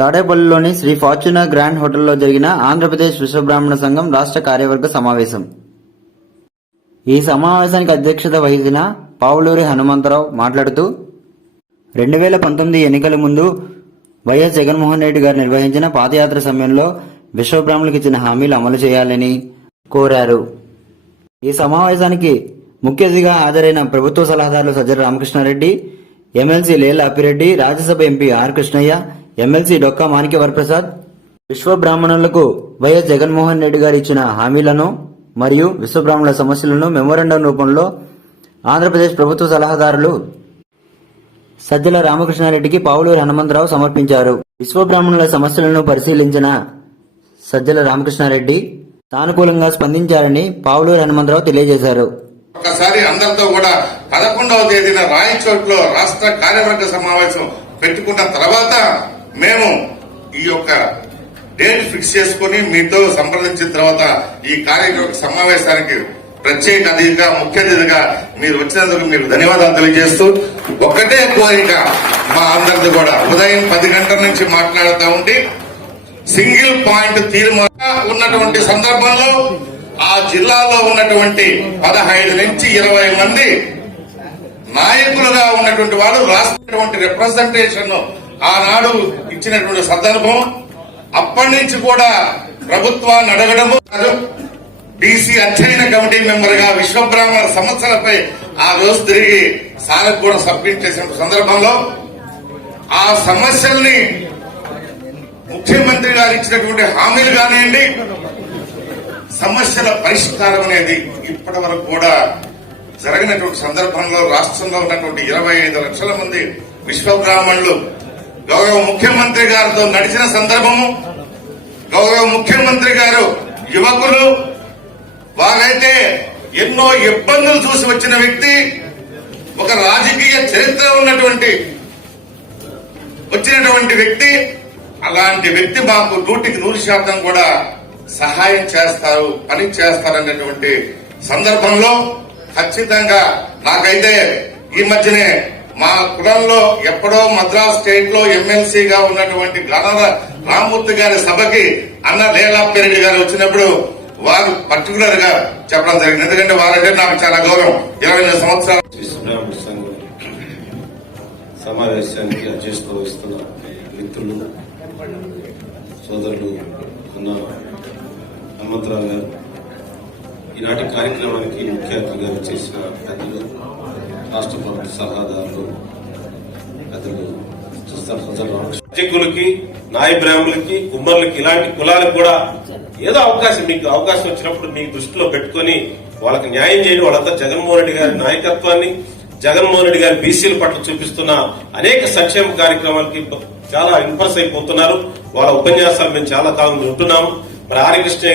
తాడేపల్లిలోని Shri Fortuner grand హోటల్లో జరిగిన ఆంధ్రప్రదేశ్ విశ్వబ్రాహ్మణ సంఘం రాష్ట్ర కార్యవర్గ సమావేశం. ఈ సమావేశానికి అధ్యక్షత వహించిన పావులూరి హనుమంతరావు మాట్లాడుతూ రెండు వేల పంతొమ్మిది ఎన్నికల ముందు వైఎస్ జగన్మోహన్ రెడ్డి గారు నిర్వహించిన పాదయాత్ర సమయంలో విశ్వబ్రాహ్మణులకు ఇచ్చిన హామీలు అమలు చేయాలని కోరారు. ఈ సమావేశానికి ముఖ్య అతిథిగా హాజరైన ప్రభుత్వ సలహాదారులు Sajjala Ramakrishna Reddy MLC Lela Appireddy Rajya Sabha MP R Krishnaiah MLC Dokka Manikya Varaprasad Vishwa బ్రాహ్మణులకు వైఎస్ జగన్మోహన్ రెడ్డి గారు ఇచ్చిన హామీలను మరియు విశ్వబ్రాహ్మణుల సమస్యలను మెమోరాండం రూపంలో ఆంధ్రప్రదేశ్ ప్రభుత్వ సలహాదారులు సజ్జల రామకృష్ణారెడ్డికి పావులూరి హనుమంతరావు సమర్పించారు. విశ్వబ్రాహ్మణుల సమస్యలను పరిశీలించిన సజ్జల రామకృష్ణారెడ్డి సానుకూలంగా స్పందించారని పావులూరి హనుమంతరావు తెలియజేశారు. ఒక్కసారి అందరితో కూడా పదకొండవ తేదీన రాయచోట్లో రాష్ట్ర కార్యవర్గ సమావేశం పెట్టుకున్న తర్వాత మేము ఈ యొక్క డేట్ ఫిక్స్ చేసుకుని మీతో సంప్రదించిన తర్వాత ఈ కార్యక్రమ సమావేశానికి ప్రత్యేక అతిథిగా ముఖ్య అతిథిగా మీరు వచ్చినందుకు మీకు ధన్యవాదాలు తెలియజేస్తూ ఒక్కటే కోరిక మా అందరిది కూడా. ఉదయం పది గంటల నుంచి మాట్లాడుతూ ఉండి సింగిల్ పాయింట్ తీర్మాన ఉన్నటువంటి సందర్భంలో ఆ జిల్లాలో ఉన్నటువంటి పదహైదు నుంచి ఇరవై మంది నాయకులుగా ఉన్నటువంటి వారు రాసినటువంటి రిప్రజెంటేషన్ ఆనాడు ఇచ్చినటువంటి సందర్భం అప్పటి నుంచి కూడా ప్రభుత్వాన్ని అడగడము బీసీ అధ్యయన కమిటీ మెంబర్గా విశ్వబ్రాహ్మణ సమస్యలపై ఆ రోజు తిరిగి సాలకు కూడా సబ్మిట్ చేసిన సందర్భంలో ఆ సమస్యల్ని ముఖ్యమంత్రి గారు ఇచ్చినటువంటి హామీలు కానివ్వండి సమస్యల పరిష్కారం అనేది ఇప్పటి వరకు కూడా జరిగినటువంటి సందర్భంలో రాష్ట్రంలో ఉన్నటువంటి ఇరవై ఐదు లక్షల మంది విశ్వబ్రాహ్మణులు గౌరవ ముఖ్యమంత్రి గారితో నడిచిన సందర్భము గౌరవ ముఖ్యమంత్రి గారు యువకులు వారైతే ఎన్నో ఇబ్బందులు చూసి వచ్చిన వ్యక్తి ఒక రాజకీయ చరిత్ర ఉన్నటువంటి వచ్చినటువంటి వ్యక్తి అలాంటి వ్యక్తి మాకు నూటికి నూరు శాతం కూడా సహాయం చేస్తారు పని చేస్తారనేటువంటి సందర్భంలో ఖచ్చితంగా నాకైతే ఈ మధ్యనే మా కులంలో ఎప్పుడో మద్రాస్ స్టేట్లో ఎమ్మెల్సీగా ఉన్నటువంటి గణర రామ్మూర్తి గారి సభకి అన్న లీలాపిరెడ్డి గారు వచ్చినప్పుడు వారు పర్టికులర్గా చెప్పడం జరిగింది. ఎందుకంటే వారంటే నాకు చాలా గౌరవం. ఇరవై ఎనిమిది సంవత్సరాలు సమావేశానికి అధ్యక్షత వహిస్తున్న మిత్రులు సోదరులు అన్న హనుమంతరావు గారు. ఈనాటి కార్యక్రమానికి ముఖ్య అతిథిగా చేసిన పెద్దలు రాష్ట్ర ప్రభుత్వ సలహాదారులు పెద్దలు చూస్తారు అర్చకులకి నాయ బ్రాహ్మణులకి కుమ్మర్లకి ఇలాంటి కులాలకు కూడా ఏదో అవకాశం మీకు అవకాశం వచ్చినప్పుడు మీకు దృష్టిలో పెట్టుకొని వాళ్ళకి న్యాయం చేయడం వాళ్ళంతా జగన్మోహన్ రెడ్డి గారి నాయకత్వాన్ని జగన్మోహన్ రెడ్డి గారి బీసీల పట్ల చూపిస్తున్న అనేక సంక్షేమ కార్యక్రమాలకి చాలా ఇంప్రెస్ అయిపోతున్నారు. వాళ్ళ ఉపన్యాసాలు మేము చాలా కాలం వింటున్నాము. మరి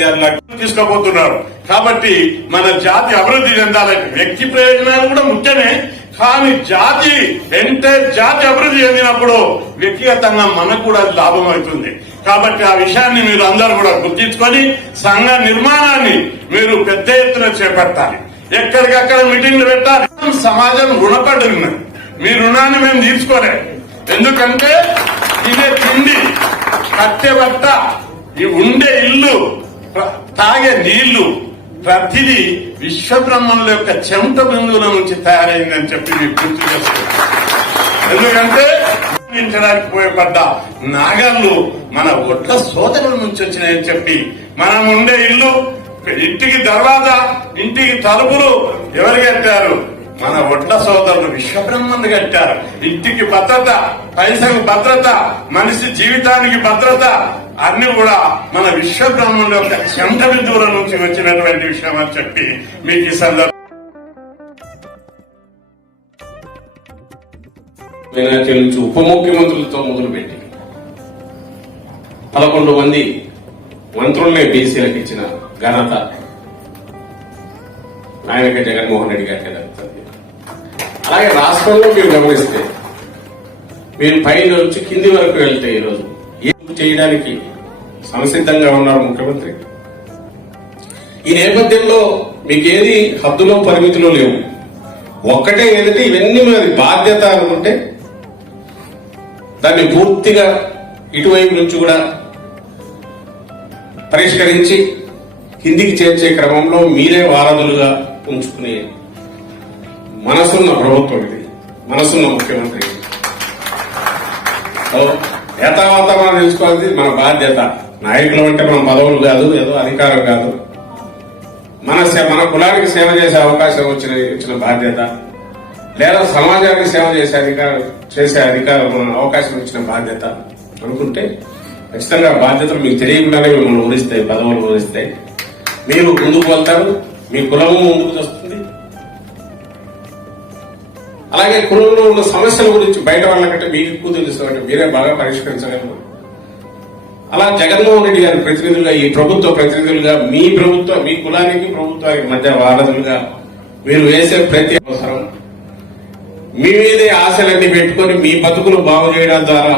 గారు గారి తీసుకుపోతున్నారు. కాబట్టి మన జాతి అభివృద్ధి చెందాలంటే వ్యక్తి ప్రయోజనాలు కూడా ముఖ్యమే. కానీ జాతి ఎంటైర్ జాతి అభివృద్ధి చెందినప్పుడు వ్యక్తిగతంగా మనకు కూడా లాభం అవుతుంది. కాబట్టి ఆ విషయాన్ని మీరు అందరూ కూడా గుర్తించుకొని సంఘ నిర్మాణాన్ని మీరు పెద్ద ఎత్తున చేపట్టాలి. ఎక్కడికక్కడ మీటింగ్లు పెట్టాలి. సమాజం రుణపడి ఉన్నది మీ రుణాన్ని మేము తీసుకోలేము ఎందుకంటే ఇదే తిండి కట్టె బట్ట ఈ ఉండే ఇల్లు తాగే నీళ్ళు ప్రతిదీ విశ్వబ్రహ్మణుల యొక్క చెమట బిందువుల నుంచి తయారైందని చెప్పి మీకు గుర్తు చేస్తున్నారు ఎందుకంటే నిర్మించడానికి ఉపయోగపడ్డ నాగర్లు మన ఒడ్ల సోదరుల నుంచి వచ్చినాయని చెప్పి మనం ఉండే ఇల్లు ఇంటికి దర్వాజా ఇంటికి తలుపులు ఎవరు కట్టారు? మన ఒడ్ల సోదరులు విశ్వబ్రహ్మను కట్టారు. ఇంటికి భద్రత పైసకు భద్రత మనిషి జీవితానికి భద్రత అన్ని కూడా మన విశ్వబ్రహ్మణుల యొక్క చెంత బిందువుల నుంచి వచ్చినటువంటి విషయం అని చెప్పి మీకు ఈ సందర్భం నుంచి ఉప ముఖ్యమంత్రులతో మొదలుపెట్టి పదకొండు మంది మంత్రుల్ని బీసీలకు ఇచ్చిన ఘనత ఆయనకి జగన్మోహన్ రెడ్డి గారికి దక్కుతుంది అలాగే రాష్ట్రంలో మీరు గమనిస్తే మీరు పైన నుంచి కింది వరకు వెళ్తే ఈరోజు చేయడానికి సంసిద్ధంగా ఉన్నారు ముఖ్యమంత్రి. ఈ నేపథ్యంలో మీకేది హద్దులో పరిమితిలో లేవు. ఒక్కటే ఏదంటే ఇవన్నీ మరి బాధ్యత అనుకుంటే దాన్ని పూర్తిగా ఇటువైపు నుంచి కూడా పరిష్కరించి కిందికి చేర్చే క్రమంలో మీరే వారధులుగా ఉంచుకునే మనసున్న ప్రభుత్వం ఇది. మనసున్న ముఖ్యమంత్రి. యథావాత మనం తెలుసుకోవాల్సింది మన బాధ్యత. నాయకులు అంటే మన పదవులు కాదు ఏదో అధికారం కాదు. మన సే- మన కులానికి సేవ చేసే అవకాశం వచ్చిన ఇచ్చిన బాధ్యత. లేదా సమాజానికి సేవ చేసే అధికారం చేసే అధికారం మన అవకాశం ఇచ్చిన బాధ్యత. అనుకుంటే ఖచ్చితంగా బాధ్యతలు మీకు తెలియకుండానే మిమ్మల్ని ఊరిస్తాయి పదవులు ఊరిస్తాయి. మీరు ముందుకు వెళ్తారు మీ కులము ముందుకు వస్తుంది. అలాగే కులంలో ఉన్న సమస్యల గురించి బయట వాళ్ళకంటే మీకు ఎక్కువ తెలుసు కాబట్టి మీరే బాగా పరిష్కరించగలరు. అలా జగన్మోహన్ రెడ్డి గారి ప్రతినిధులుగా ఈ ప్రభుత్వ ప్రతినిధులుగా మీ ప్రభుత్వ మీ కులానికి ప్రభుత్వానికి మధ్య వారధులుగా మీరు వేసే ప్రతి అవసరం. మీ మీదే ఆశలన్నీ పెట్టుకొని మీ బతుకులు బాగు చేయడం ద్వారా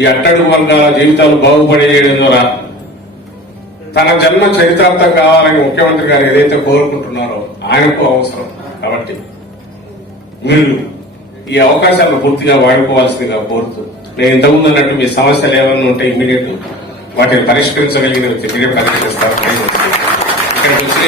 ఈ అట్టడుగు వర్గాల జీవితాలు బాగుపడేయడం ద్వారా తన జన్మ చరితార్థం కావాలని ముఖ్యమంత్రి గారు ఏదైతే కోరుకుంటున్నారో ఆయనకు అవసరం కాబట్టి. మీరు ఈ అవకాశాలను పూర్తిగా వాడుకోవాల్సిందిగా కోరుతూ నేను ఇంతకుముందు అన్నట్టు మీ సమస్యలు ఏమన్నా ఉంటే ఇమీడియట్ వాటిని పరిష్కరించగలిగిన తెలియ పరిష్కరిస్తారు ఇక్కడికి వచ్చి